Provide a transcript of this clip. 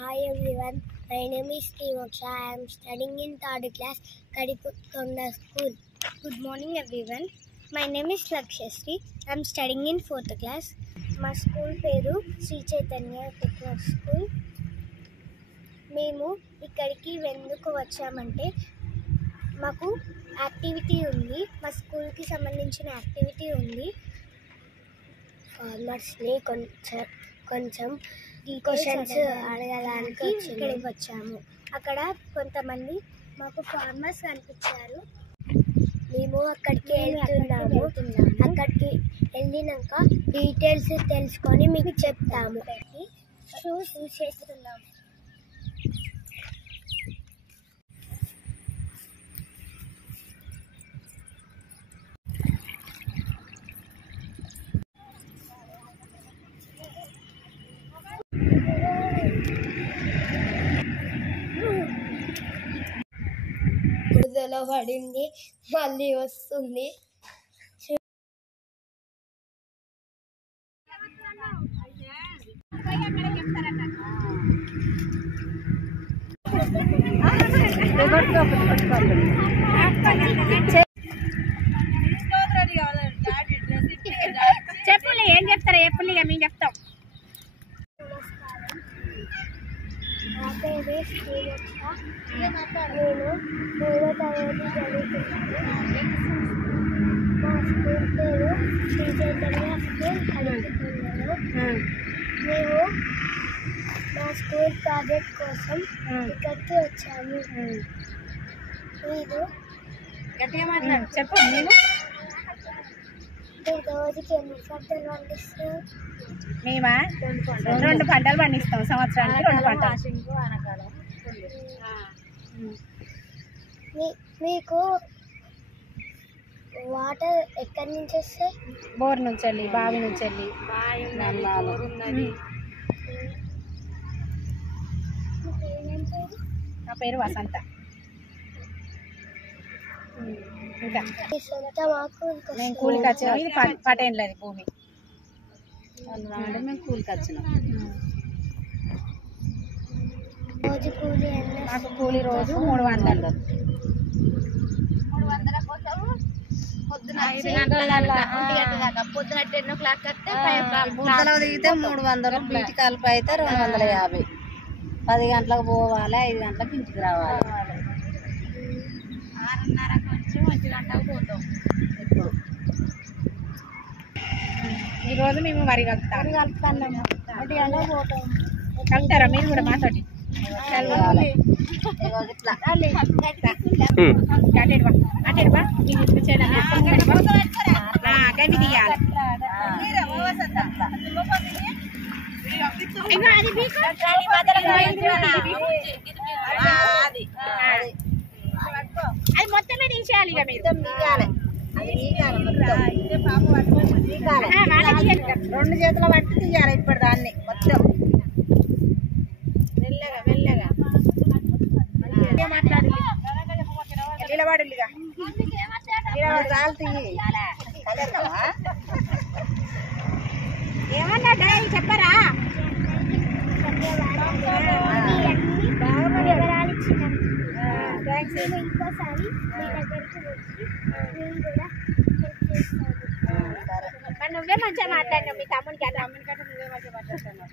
Hi everyone, my name is Srivaksha. I am studying in 3rd class, Kadipukonda School. Good morning everyone. My name is Lakshasri. I am studying in 4th class. My school పేరు Shri Chaitanya technical school. మేము ఇక్కడికి ఎందుకు వచ్చామంటే మాకు activity ఉంది, మా స్కూల్కి సంబంధించిన యాక్టివిటీ ఉంది. ఫార్మర్స్ని కొంచెం క్వశ్చన్స్ అడగడానికి ఇక్కడికి వచ్చాము. అక్కడ కొంతమంది మాకు ఫార్మర్స్ కనిపించారు. మేము అక్కడికి వెళ్తున్నాము. అక్కడికి వెళ్ళినాక డీటెయిల్స్ తెలుసుకొని మీకు చెప్తాము. షూస్ చేస్తున్నాము. బురదలో పడింది, మళ్ళీ వస్తుంది. చెప్పులే ఏం చెప్తారా చెప్పులు, ఇక మేము చెప్తాం. నా పేరు శ్రీవక్ష. నేను 3వ తరగతి చదువుతున్నాను. మా స్కూల్ పేరు శ్రీ చైతన్య స్కూల్ కడిపిస్తున్నాను. మేము మా స్కూల్ ప్రాజెక్ట్ కోసం ఇక్కడికి వచ్చాము. మీరు చెప్పు. నేను రోజుకి ఎన్ని పంటలు పండిస్తారు? మేమా 2 పంటలు పండిస్తాం సంవత్సరానికి. 2 పంటలు. మీకు వాటర్ ఎక్కడి నుంచి వస్తాయి? బోర్ నుంచి వెళ్ళి, బావి నుంచి వెళ్ళి. నా పేరు వసంత. ఇంకా మేము కూలికి వచ్చినాం. ఇది పటేన్లది భూమి. మేము కూలికి వచ్చినాం. రోజు కూలి మాకు కూలి రోజు 300. పొద్దున 10 o'clock వస్తే బుద్ధలో దిగితే 300, బీటి కలిపి అయితే 250. 10 గంటలకు పోవాలి, 5 గంటలకు ఇంటికి రావాలి. 6:30 వచ్చి 1 గంటకు పోతాం. ఇప్పుడు ఈరోజు మేము వరి కలుపుతాము. 1 గంటకు పోతాం. కలుపుతారా మీరు కూడా మాతోటి? గడ్డి తీయాలి. అది మొత్తమే తీసేయాలి. ఇక మీరు 2 చేతుల పట్టి తీయాలి. ఇప్పుడు దాన్ని మొత్తం మెల్లగా మెల్లగా మాట్లాడాలి. నిలబడిగా ఏమన్నా చెప్పరా? ఇంకోసారి మీ దగ్గరికి వచ్చి మేము కూడా హెల్ప్ చేస్తాము. నువ్వే మంచిగా మాట్లాడినావు. మీ తమ్ముడికి నువ్వే మంచిగా మాట్లాడుతున్నావు.